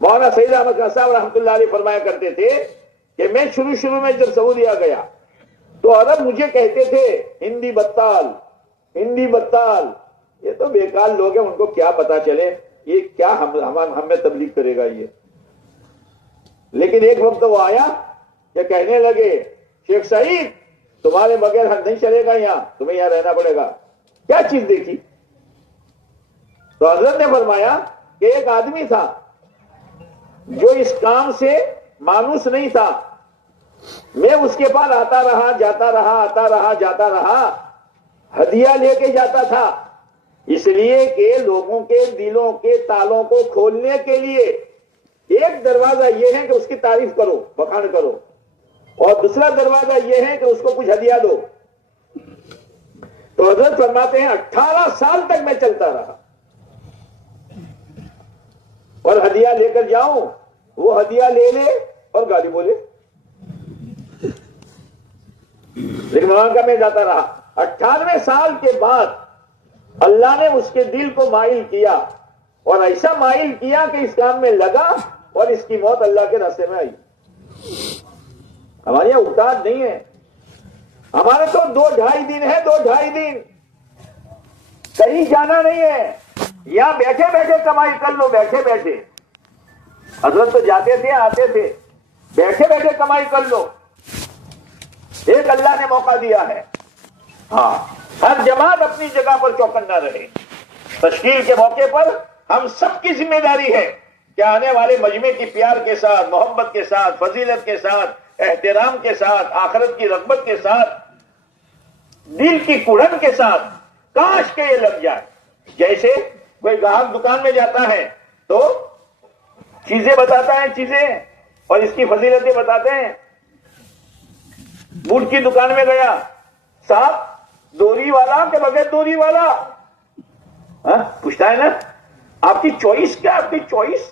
مولانا سعید احمد خان صاحب رحمۃ اللہ علیہ فرمایا کرتے تھے کہ میں شروع میں جب سعودیہ گیا تو عرب مجھے کہتے تھے ہندی بطال، ہندی بطال، یہ تو بیکار لوگ ہیں، ان کو کیا پتا چلے یہ کیا ہم میں تبلیغ کرے گا یہ. لیکن ایک وقت وہ آیا کہ کہنے لگے شیخ سعید تمہارے بغیر نہیں چلے گا، یہاں تمہیں یہاں رہنا پڑے گا. کیا چیز دیکھی؟ تو حضرت نے فرمایا کہ ایک آدمی تھا جو اس کام سے مانوس نہیں تھا، میں اس کے پاس آتا رہا جاتا رہا، آتا رہا جاتا رہا، ہدیہ لے کے جاتا تھا، اس لیے کہ لوگوں کے دلوں کے تالوں کو کھولنے کے لیے ایک دروازہ یہ ہے کہ اس کی تعریف کرو، بخان کرو، اور دوسرا دروازہ یہ ہے کہ اس کو کچھ ہدیہ دو. تو حضرت فرماتے ہیں 18 سال تک میں چلتا رہا اور ہدیہ لے کر جاؤں، وہ ہدیہ لے لے اور گالی بولے، لیکن وہاں کا میں جاتا رہا. 98 سال کے بعد اللہ نے اس کے دل کو مائل کیا اور ایسا مائل کیا کہ اس کام میں لگا اور اس کی موت اللہ کے راستے میں آئی. ہمارے یہاں اکتاج نہیں ہے، ہمارے تو 2-2.5 دن ہے، 2-2.5 دن کہیں جانا نہیں ہے، یہاں بیٹھے بیٹھے کمائی کر لو، بیٹھے بیٹھے. حضرت تو جاتے تھے آتے تھے، بیٹھے بیٹھے کمائی کر لو. ایک اللہ نے موقع دیا ہے. ہاں، ہر جماعت اپنی جگہ پر چوکنا رہے. تشکیل کے موقع پر ہم سب کی ذمہ داری ہے کہ آنے والے مجمع کی پیار کے ساتھ، محبت کے ساتھ، فضیلت کے ساتھ، احترام کے ساتھ، آخرت کی رغبت کے ساتھ، دل کی کڑن کے ساتھ کاش کے یہ لگ جائے. جیسے کوئی گاہک دکان میں جاتا ہے تو چیزیں بتاتا ہے، چیزیں اور اس کی فضیلتیں بتاتے ہیں. بوٹ کی دکان میں گیا، صاحب دوری والا کہ بغیر دوری والا؟ پوچھتا ہے نا، آپ کی چوائس کیا؟ آپ کی چوائس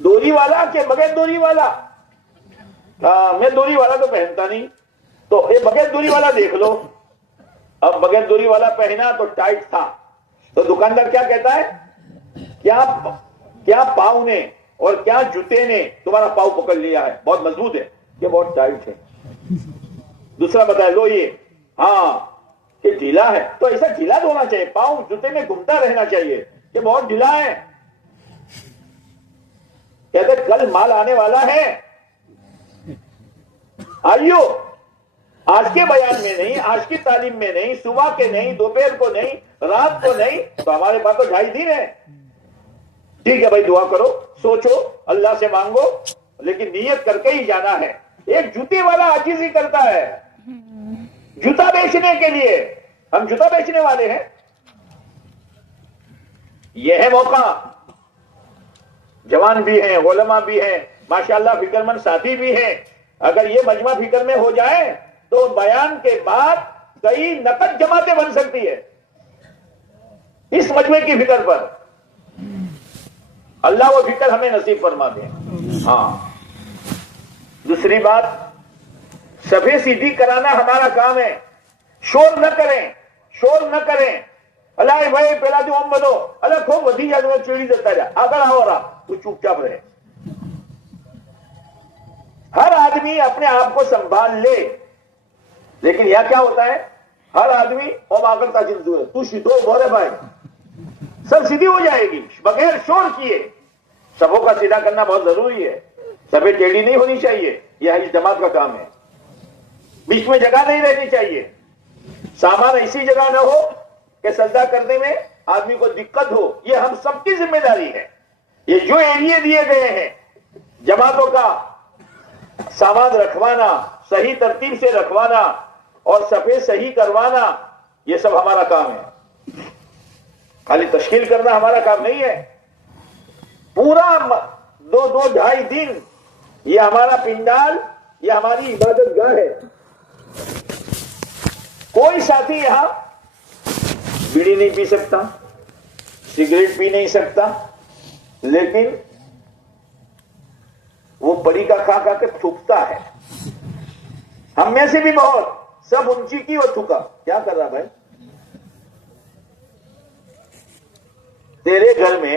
دوری والا کہ بغیر دوری والا؟ میں دوری والا تو پہنتا نہیں. تو یہ بغیر دوری والا دیکھ لو. اب بغیر دوری والا پہنا تو ٹائٹ تھا، تو دکاندار کیا کہتا ہے، کیا پاؤں نے اور کیا جوتے نے تمہارا پاؤں پکڑ لیا ہے، بہت مضبوط ہے، یہ بہت ٹائٹ ہے. دوسرا بتایا لو یہ، ہاں یہ ڈھیلا ہے، تو ایسا ڈھیلا ہونا چاہیے، پاؤں جوتے میں گھومتا رہنا چاہیے، یہ بہت ڈھیلا ہے. کہتے کل مال آنے والا ہے، آئیو. آج کے بیان میں نہیں، آج کی تعلیم میں نہیں، صبح کے نہیں، دوپہر کو نہیں، رات کو نہیں، تو ہمارے پاس تو 2.5 دن ہے. ٹھیک ہے بھائی، دعا کرو، سوچو، اللہ سے مانگو، لیکن نیت کر کے ہی جانا ہے. ایک جوتے والا عاجزی کرتا ہے جوتا بیچنے کے لیے، ہم جوتا بیچنے والے ہیں. یہ ہے موقع. جوان بھی ہیں، علماء بھی ہیں، ماشاءاللہ فکر مند ساتھی بھی ہیں. اگر یہ مجمع فکر میں ہو جائے تو بیان کے بعد کئی نقد جماعتیں بن سکتی ہے اس مجمع کی فکر پر. اللہ وہ فکر ہمیں نصیب فرما دے. ہاں، دوسری بات، صفے سیدھی کرانا ہمارا کام ہے. شور نہ کریں، شور نہ کریں. اللہ بھائی پہلا جو ہم بدو اللہ خوب ودی جا تو چیڑی دیتا جا، اگر آؤ رہا تو چپ چاپ رہے. ہر آدمی اپنے آپ کو سنبھال لے. لیکن یہاں کیا ہوتا ہے، ہر آدمی اوم آگر کا جلدو ہے، تو سیدھو بولے بھائی، سب سیدھی ہو جائے گی بغیر شور کیے. سبوں کا سیدھا کرنا بہت ضروری ہے. سبیں ٹیڑھی نہیں ہونی چاہیے، یہ اس جماعت کا کام ہے. بیچ میں جگہ نہیں رہنی چاہیے. سامان ایسی جگہ نہ ہو کہ سجدہ کرنے میں آدمی کو دقت ہو. یہ ہم سب کی ذمہ داری ہے. یہ جو ایریے دیے گئے ہیں جماعتوں کا، سامان رکھوانا، صحیح ترتیب سے رکھوانا اور صفے صحیح کروانا، یہ سب ہمارا کام ہے. خالی تشکیل کرنا ہمارا کام نہیں ہے. پورا 2-2.5 دن یہ ہمارا پنڈال، یہ ہماری عبادت گاہ ہے. کوئی ساتھی یہاں بیڑی نہیں پی سکتا، سگریٹ پی نہیں سکتا، لیکن وہ پڑی کا کھا کھا کے تھوکتا ہے. ہم میں سے بھی بہت، سب انچی کی وہ تھوکا. کیا کر رہا بھائی؟ تیرے گھر میں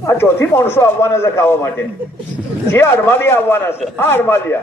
આ ચોથી માણસો આવવાના છે ખાવા માટે, જે અડમાલિયા આવવાના છે, આ અડમાલિયા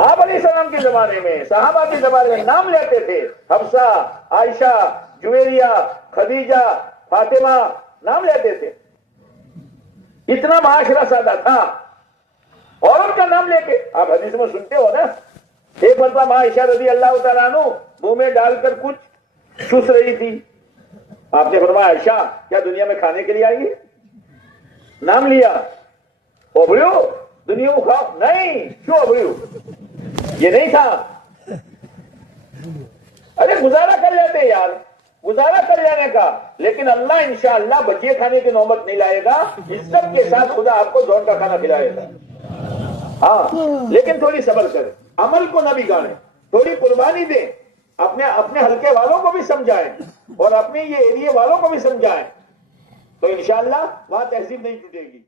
آپ علیہ السلام کے زمانے میں صحابہ کے زمانے میں نام لیتے تھے، حفصہ، عائشہ، جویریہ، خدیجہ، فاطمہ، نام لیتے تھے. اتنا معاشرہ سادہ تھا. عورت کا نام لے کے آپ حدیث میں سنتے ہو نا. ایک مرتبہ ماں عائشہ رضی اللہ تعالیٰ عنہ منہ میں ڈال کر کچھ چوس رہی تھی. آپ نے فرمایا عائشہ کیا دنیا میں کھانے کے لیے آئی ہے؟ نام لیا. ابڑیو دنیا کو کھاؤ. نہیں، کیوں ابڑیو؟ یہ نہیں تھا. ارے گزارا کر لیتے یار، گزارا کر جانے کا. لیکن اللہ انشاءاللہ بچے کھانے کی نوبت نہیں لائے گا. عزت کے ساتھ خدا آپ کو دون کا کھانا کھلائے گا. ہاں، لیکن تھوڑی صبر کریں، عمل کو نہ بگاڑیں، تھوڑی قربانی دیں. اپنے حلقے والوں کو بھی سمجھائیں اور اپنے یہ ایریے والوں کو بھی سمجھائیں، تو انشاءاللہ وہاں تہذیب نہیں ٹوٹے گی.